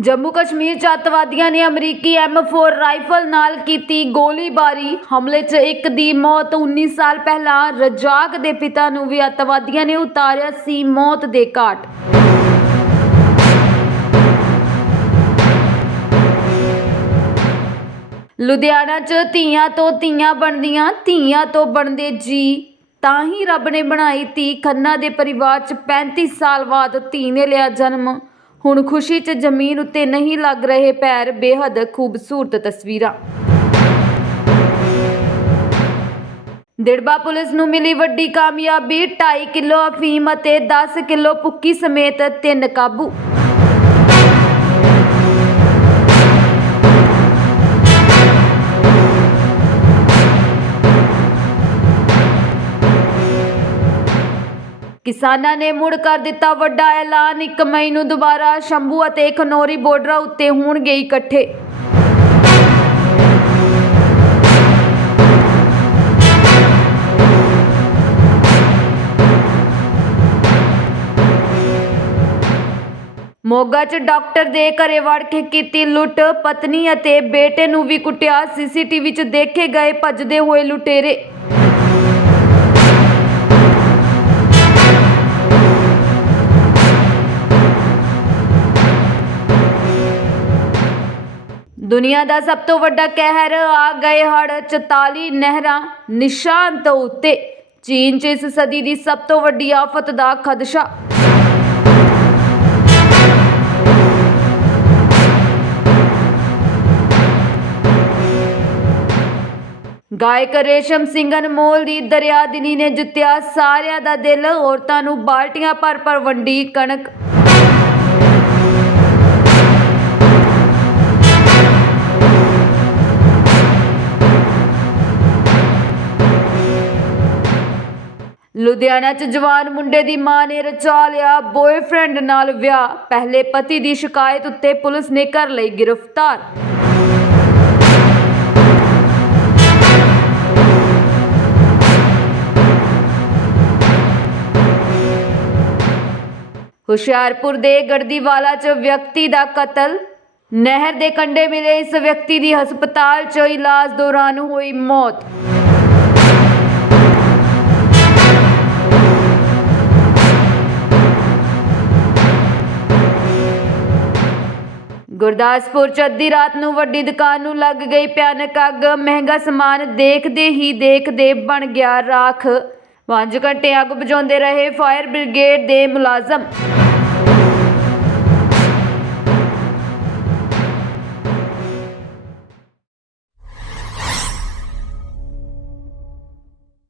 ਜੰਮੂ ਕਸ਼ਮੀਰ ਚ ਅੱਤਵਾਦੀਆਂ ਨੇ ਅਮਰੀਕੀ M4 ਰਾਈਫਲ ਨਾਲ ਕੀਤੀ ਗੋਲੀਬਾਰੀ। ਹਮਲੇ 'ਚ ਇੱਕ ਦੀ ਮੌਤ 19 ਸਾਲ ਪਹਿਲਾਂ ਰਜਾਕ ਦੇ ਪਿਤਾ ਨੂੰ ਵੀ ਅੱਤਵਾਦੀਆਂ ਨੇ ਉਤਾਰਿਆ ਸੀ ਮੌਤ ਦੇ ਘਾਟ। ਲੁਧਿਆਣਾ 'ਚ ਧੀਆਂ ਤੋਂ ਧੀਆਂ ਬਣਦੀਆਂ, ਧੀਆਂ ਤੋਂ ਬਣਦੇ ਜੀ। ਤਾਂ ਹੀ ਰੱਬ ਨੇ ਬਣਾਈ ਧੀ। ਖੰਨਾ ਦੇ ਪਰਿਵਾਰ 'ਚ 35 ਸਾਲ ਬਾਅਦ ਧੀ ਨੇ ਲਿਆ ਜਨਮ। ਹੁਣ ਖੁਸ਼ੀ 'ਚ ਜ਼ਮੀਨ ਉੱਤੇ ਨਹੀਂ ਲੱਗ ਰਹੇ ਪੈਰ, ਬੇਹੱਦ ਖੂਬਸੂਰਤ ਤਸਵੀਰਾਂ। ਦਿੜਬਾ ਪੁਲਿਸ ਨੂੰ ਮਿਲੀ ਵੱਡੀ ਕਾਮਯਾਬੀ 2.5 ਕਿਲੋ ਅਫੀਮ ਅਤੇ 10 ਕਿਲੋ ਪੁੱਕੀ ਸਮੇਤ ਤਿੰਨ ਕਾਬੂ। ਕਿਸਾਨਾਂ ਨੇ ਮੁੜ ਕਰ ਦਿੱਤਾ ਵੱਡਾ ਐਲਾਨ। 1 ਮਈ ਨੂੰ ਦੁਬਾਰਾ ਸ਼ੰਭੂ ਅਤੇ ਖਨੌਰੀ ਬਾਰਡਰਾਂ ਉੱਤੇ ਹੋਣਗੇ ਇਕੱਠੇ। ਮੋਗਾ 'ਚ ਡਾਕਟਰ ਦੇ ਘਰੇ ਵੜ ਕੇ ਕੀਤੀ ਲੁੱਟ। ਪਤਨੀ ਅਤੇ ਬੇਟੇ ਨੂੰ ਵੀ ਕੁੱਟਿਆ। ਸੀਸੀਟੀਵੀ 'ਚ ਦੇਖੇ ਗਏ ਭੱਜਦੇ ਹੋਏ ਲੁਟੇਰੇ। ਦੁਨੀਆ ਦਾ ਸਭ ਤੋਂ ਵੱਡਾ ਕਹਿਰ ਆ ਗਏ ਹੜ 44 ਨਹਿਰਾਂ ਨਿਸ਼ਾਨ ਤੋਂ ਉੱਤੇ। ਚੀਨ 'ਚ ਇਸ ਸਦੀ ਦੀ ਸਭ ਤੋਂ ਵੱਡੀ ਆਫਤ ਦਾ ਖਦਸ਼ਾ। ਗਾਇਕ ਰੇਸ਼ਮ ਸਿੰਘ ਅਨਮੋਲ ਦੀ ਦਰਿਆ ਦਿਨੀ ਨੇ ਜਿੱਤਿਆ ਸਾਰਿਆਂ ਦਾ ਦਿਲ। ਔਰਤਾਂ ਨੂੰ ਬਾਲਟੀਆਂ ਭਰ ਭਰ ਵੰਡੀ ਕਣਕ। ਲੁਧਿਆਣਾ 'ਚ ਜਵਾਨ ਮੁੰਡੇ ਦੀ ਮਾਂ ਨੇ ਰਚਾ ਲਿਆ ਬॉयਫ੍ਰੈਂਡ ਨਾਲ ਵਿਆਹ। ਪਹਿਲੇ ਪਤੀ ਦੀ ਸ਼ਿਕਾਇਤ ਉੱਤੇ ਪੁਲਿਸ ਨੇ ਕਰ ਲਈ ਗ੍ਰਿਫਤਾਰ। ਹੁਸ਼ਿਆਰਪੁਰ ਦੇ ਗੜਦੀਵਾਲਾ 'ਚ ਵਿਅਕਤੀ ਦਾ ਕਤਲ। ਨਹਿਰ ਦੇ ਕੰਢੇ ਮਿਲੇ ਇਸ ਵਿਅਕਤੀ ਦੀ ਹਸਪਤਾਲ 'ਚ ਇਲਾਜ ਦੌਰਾਨ ਹੋਈ ਮੌਤ। ਗੁਰਦਾਸਪੁਰ ਚ ਅੱਧੀ ਰਾਤ ਨੂੰ ਵੱਡੀ ਦੁਕਾਨ ਨੂੰ ਲੱਗ ਗਈ ਭਿਆਨਕ ਅੱਗ। ਮਹਿੰਗਾ ਸਮਾਨ ਦੇਖਦੇ ਹੀ ਦੇਖਦੇ ਬਣ ਗਿਆ ਰਾਖ। 5 ਘੰਟੇ ਅੱਗ ਬੁਝਾਉਂਦੇ ਰਹੇ ਫਾਇਰ ਬ੍ਰਿਗੇਡ ਦੇ ਮੁਲਾਜ਼ਮ।